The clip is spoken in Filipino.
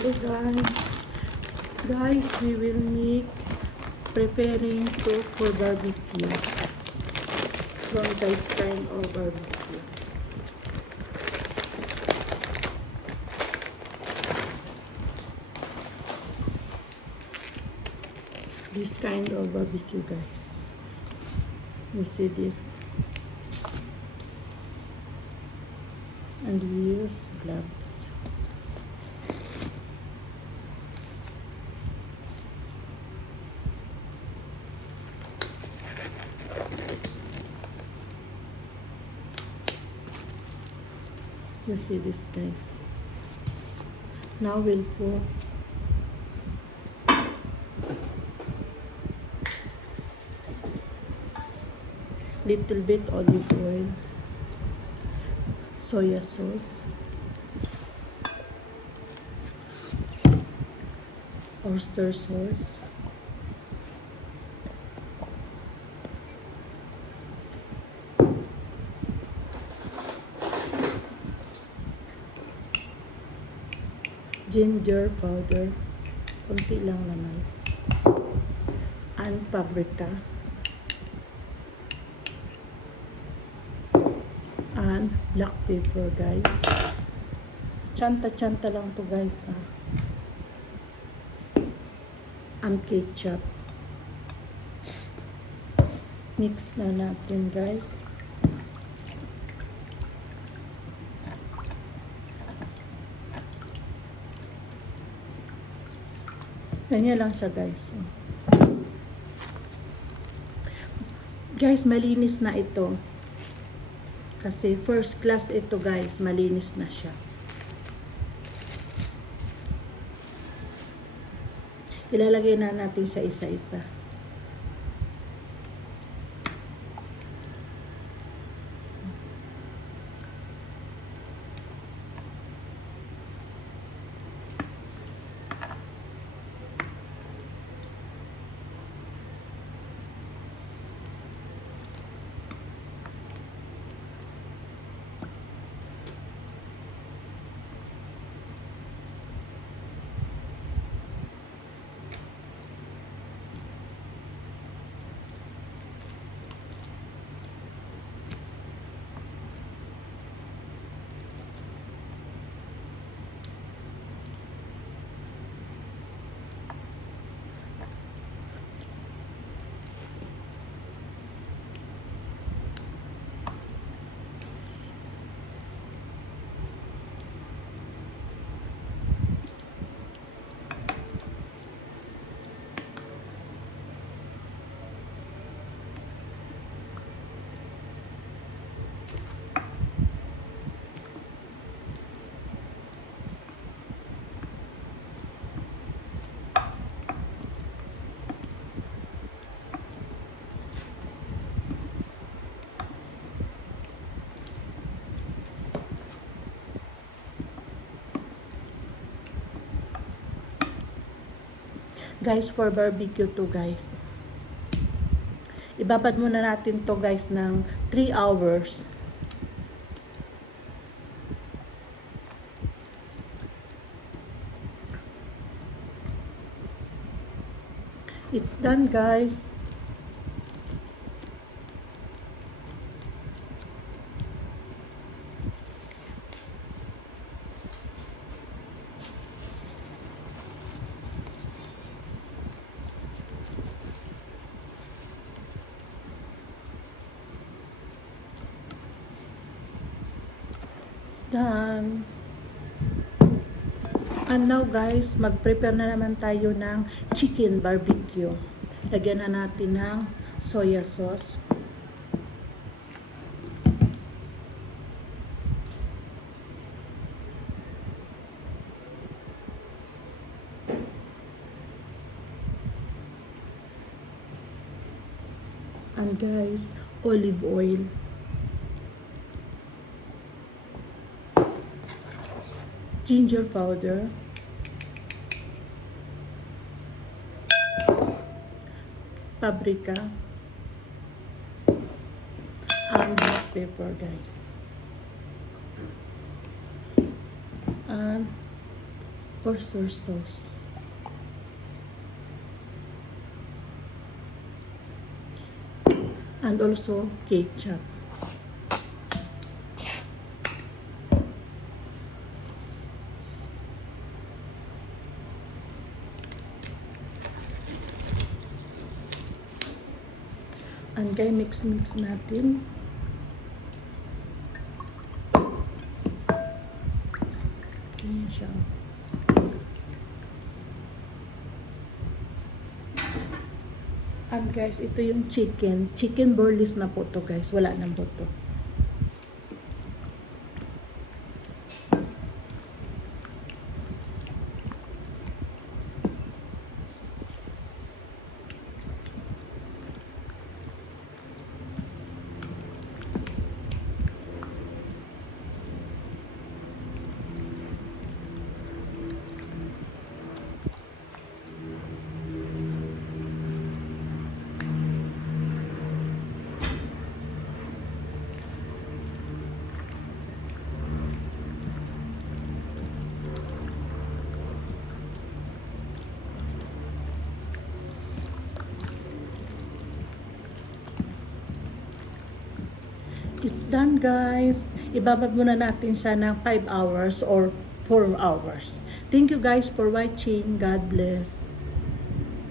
Hello guys. Guys, we will make preparing to for barbecue. From this kind of barbecue. This kind of barbecue, guys. You see this? And we use gloves. You see this, guys? Now we'll put little bit olive oil, soya sauce, oyster sauce, ginger powder, konti lang naman, and paprika, and black pepper, guys. Chanta-chanta lang to, guys, and ketchup. Mix na natin, guys. Ganyan lang siya, guys. Guys, malinis na ito. Kasi first class ito, guys. Malinis na siya. Ilalagay na natin siya isa-isa. Guys, for barbecue to, guys. Ibabad muna natin to, guys, ng 3 hours. It's done, guys. Done. And now, guys, mag-prepare na naman tayo ng chicken barbecue. Lagyan na natin ng soya sauce. And guys, olive oil. Ginger powder, paprika, and black pepper, guys. And oyster sauce. And also ketchup. And kaya mix natin. Ayan siya. And guys, ito yung chicken. Chicken burless na po to guys. Wala nang buto. It's done guys. Ibabad muna natin siya ng 5 hours or 4 hours. Thank you guys for watching. God bless.